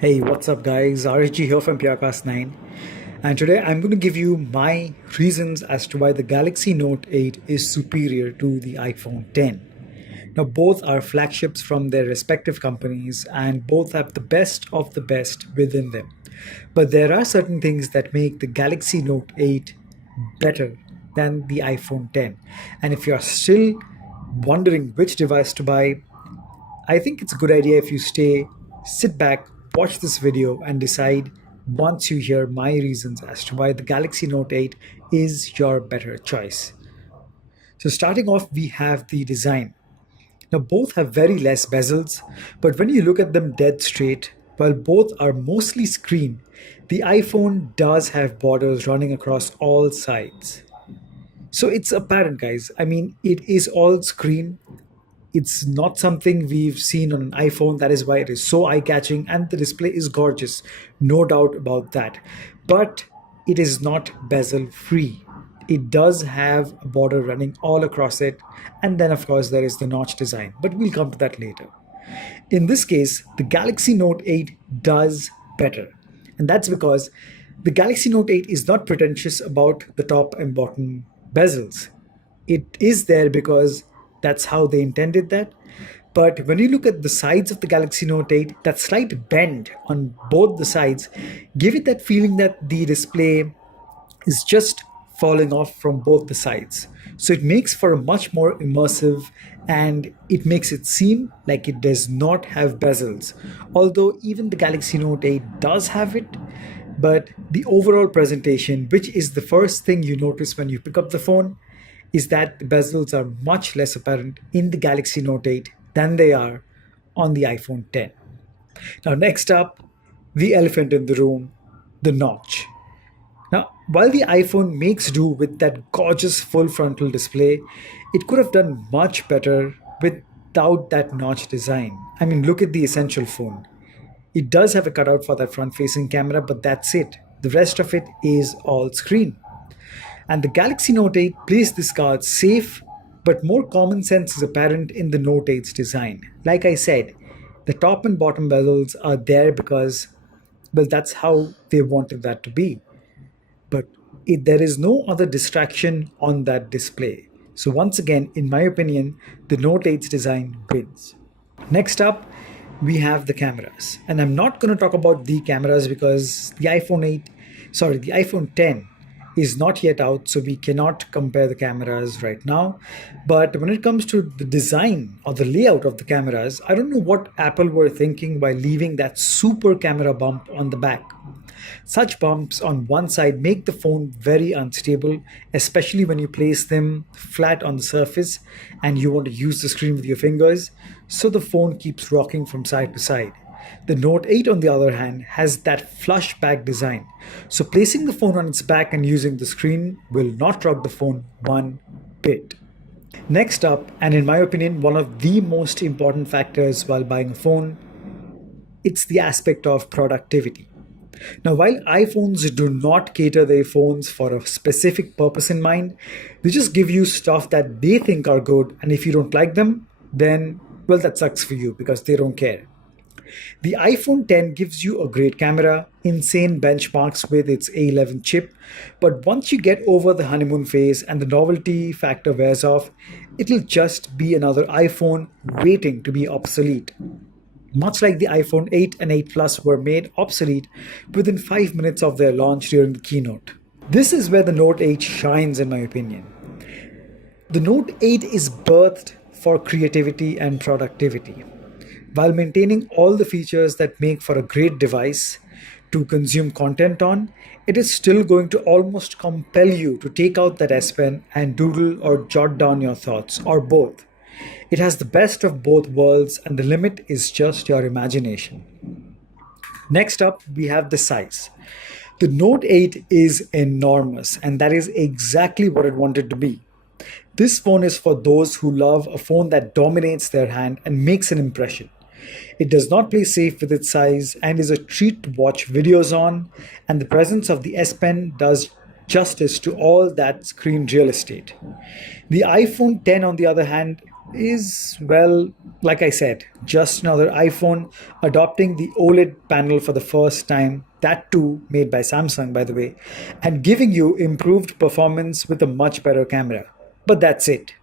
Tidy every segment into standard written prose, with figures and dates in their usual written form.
Hey, what's up, guys? RHG here from PRcast 9. And today I'm going to give you my reasons as to why the Galaxy Note 8 is superior to the iPhone 10. Now, both are flagships from their respective companies and both have the best of the best within them. But there are certain things that make the Galaxy Note 8 better than the iPhone 10. And if you're still wondering which device to buy, I think it's a good idea if you sit back, watch this video, and decide once you hear my reasons as to why the Galaxy Note 8 is your better choice. So, starting off, we have the design. Now, both have very less bezels, but when you look at them dead straight, while both are mostly screen, the iPhone does have borders running across all sides. So it's apparent, guys. I mean, it is all screen. It's not something we've seen on an iPhone. That is why it is so eye catching, and the display is gorgeous. No doubt about that. But it is not bezel free. It does have a border running all across it. And then, of course, there is the notch design. But we'll come to that later. In this case, the Galaxy Note 8 does better. And that's because the Galaxy Note 8 is not pretentious about the top and bottom bezels. It is there because that's how they intended that. But when you look at the sides of the Galaxy Note 8, that slight bend on both the sides give it that feeling that the display is just falling off from both the sides. So it makes for a much more immersive, and it makes it seem like it does not have bezels. Although even the Galaxy Note 8 does have it, but the overall presentation, which is the first thing you notice when you pick up the phone, is that the bezels are much less apparent in the Galaxy Note 8 than they are on the iPhone 10. Now, next up, the elephant in the room, the notch. Now, while the iPhone makes do with that gorgeous full frontal display, it could have done much better without that notch design. I mean, look at the Essential phone. It does have a cutout for that front facing camera, but that's it. The rest of it is all screen. And the Galaxy Note 8 plays this card safe, but more common sense is apparent in the Note 8's design. Like I said, the top and bottom bezels are there because, well, that's how they wanted that to be. But there is no other distraction on that display. So once again, in my opinion, the Note 8's design wins. Next up, we have the cameras. And I'm not going to talk about the cameras because the iPhone 10 is not yet out, so we cannot compare the cameras right now. But when it comes to the design or the layout of the cameras, I don't know what Apple were thinking by leaving that super camera bump on the back. Such bumps on one side make the phone very unstable, especially when you place them flat on the surface and you want to use the screen with your fingers, so the phone keeps rocking from side to side. The Note 8, on the other hand, has that flush back design. So placing the phone on its back and using the screen will not rock the phone one bit. Next up, and in my opinion, one of the most important factors while buying a phone, it's the aspect of productivity. Now, while iPhones do not cater their phones for a specific purpose in mind, they just give you stuff that they think are good, and if you don't like them, then, well, that sucks for you because they don't care. The iPhone 10 gives you a great camera, insane benchmarks with its A11 chip, but once you get over the honeymoon phase and the novelty factor wears off, it'll just be another iPhone waiting to be obsolete. Much like the iPhone 8 and 8 Plus were made obsolete within 5 minutes of their launch during the keynote. This is where the Note 8 shines, in my opinion. The Note 8 is birthed for creativity and productivity, while maintaining all the features that make for a great device to consume content on. It is still going to almost compel you to take out that S Pen and doodle or jot down your thoughts, or both. It has the best of both worlds, and the limit is just your imagination. Next up, we have the size. The Note 8 is enormous, and that is exactly what it wanted to be. This phone is for those who love a phone that dominates their hand and makes an impression. It does not play safe with its size and is a treat to watch videos on, and the presence of the S Pen does justice to all that screen real estate. The iPhone 10, on the other hand, is, well, like I said, just another iPhone adopting the OLED panel for the first time, that too made by Samsung, by the way, and giving you improved performance with a much better camera. But that's it.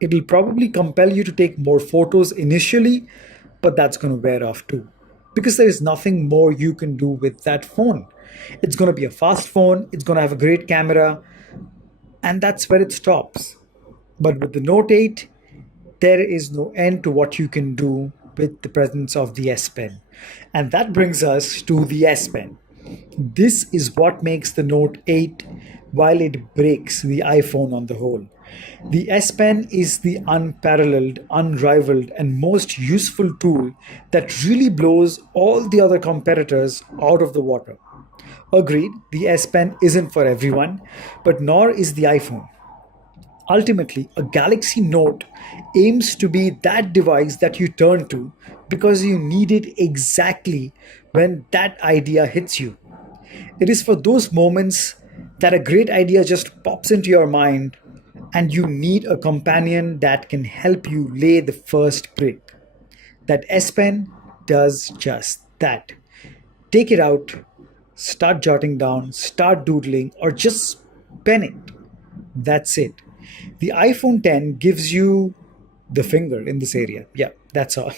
It'll probably compel you to take more photos initially, but that's going to wear off too. Because there is nothing more you can do with that phone. It's going to be a fast phone, it's going to have a great camera, and that's where it stops. But with the Note 8, there is no end to what you can do with the presence of the S Pen. And that brings us to the S Pen. This is what makes the Note 8 while it breaks the iPhone on the whole. The S Pen is the unparalleled, unrivaled, and most useful tool that really blows all the other competitors out of the water. Agreed, the S Pen isn't for everyone, but nor is the iPhone. Ultimately, a Galaxy Note aims to be that device that you turn to because you need it exactly when that idea hits you. It is for those moments that a great idea just pops into your mind and you need a companion that can help you lay the first brick. That S Pen does just that. Take it out, start jotting down, start doodling, or just pen it. That's it. The iPhone 10 gives you the finger in this area. Yeah, that's all.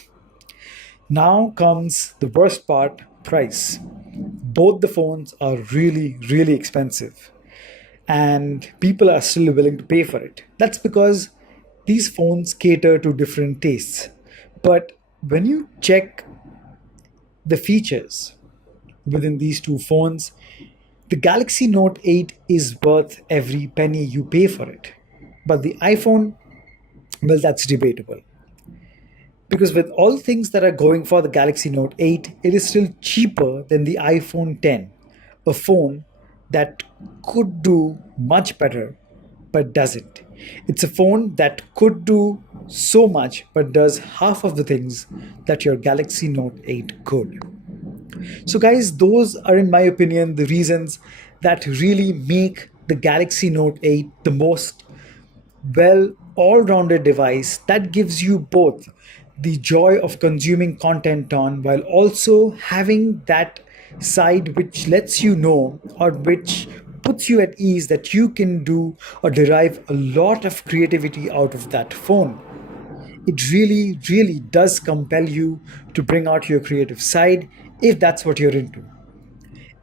Now comes the worst part, price. Both the phones are really, really expensive, and people are still willing to pay for it. That's because these phones cater to different tastes. But when you check the features within these two phones, the Galaxy Note 8 is worth every penny you pay for it. But the iPhone, well, that's debatable. Because with all things that are going for the Galaxy Note 8, it is still cheaper than the iPhone 10, a phone that could do much better but doesn't. It's a phone that could do so much but does half of the things that your Galaxy Note 8 could. So, guys, those are, in my opinion, the reasons that really make the Galaxy Note 8 the most well all rounded device that gives you both the joy of consuming content on while also having that side which lets you know or which puts you at ease that you can do or derive a lot of creativity out of that phone. It really, really does compel you to bring out your creative side if that's what you're into.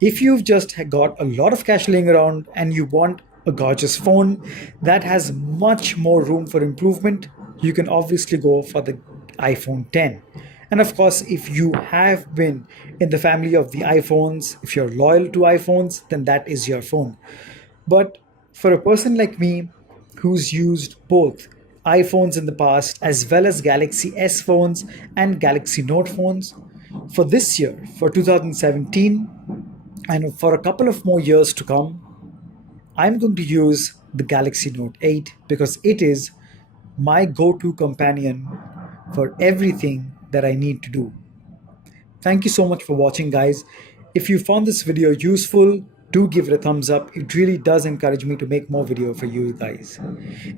If you've just got a lot of cash laying around and you want a gorgeous phone that has much more room for improvement, you can obviously go for the iPhone 10. And of course, if you have been in the family of the iPhones, if you're loyal to iPhones, then that is your phone. But for a person like me who's used both iPhones in the past as well as Galaxy S phones and Galaxy Note phones, for this year, for 2017, and for a couple of more years to come, I'm going to use the Galaxy Note 8 because it is my go to companion for everything that I need to do. Thank you so much for watching, guys. If you found this video useful, do give it a thumbs up. It really does encourage me to make more video for you guys.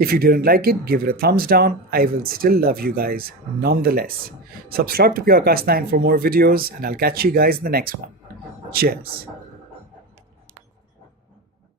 If you didn't like it, give it a thumbs down. I will still love you guys nonetheless. Subscribe to PureCast9 for more videos, and I'll catch you guys in the next one. Cheers.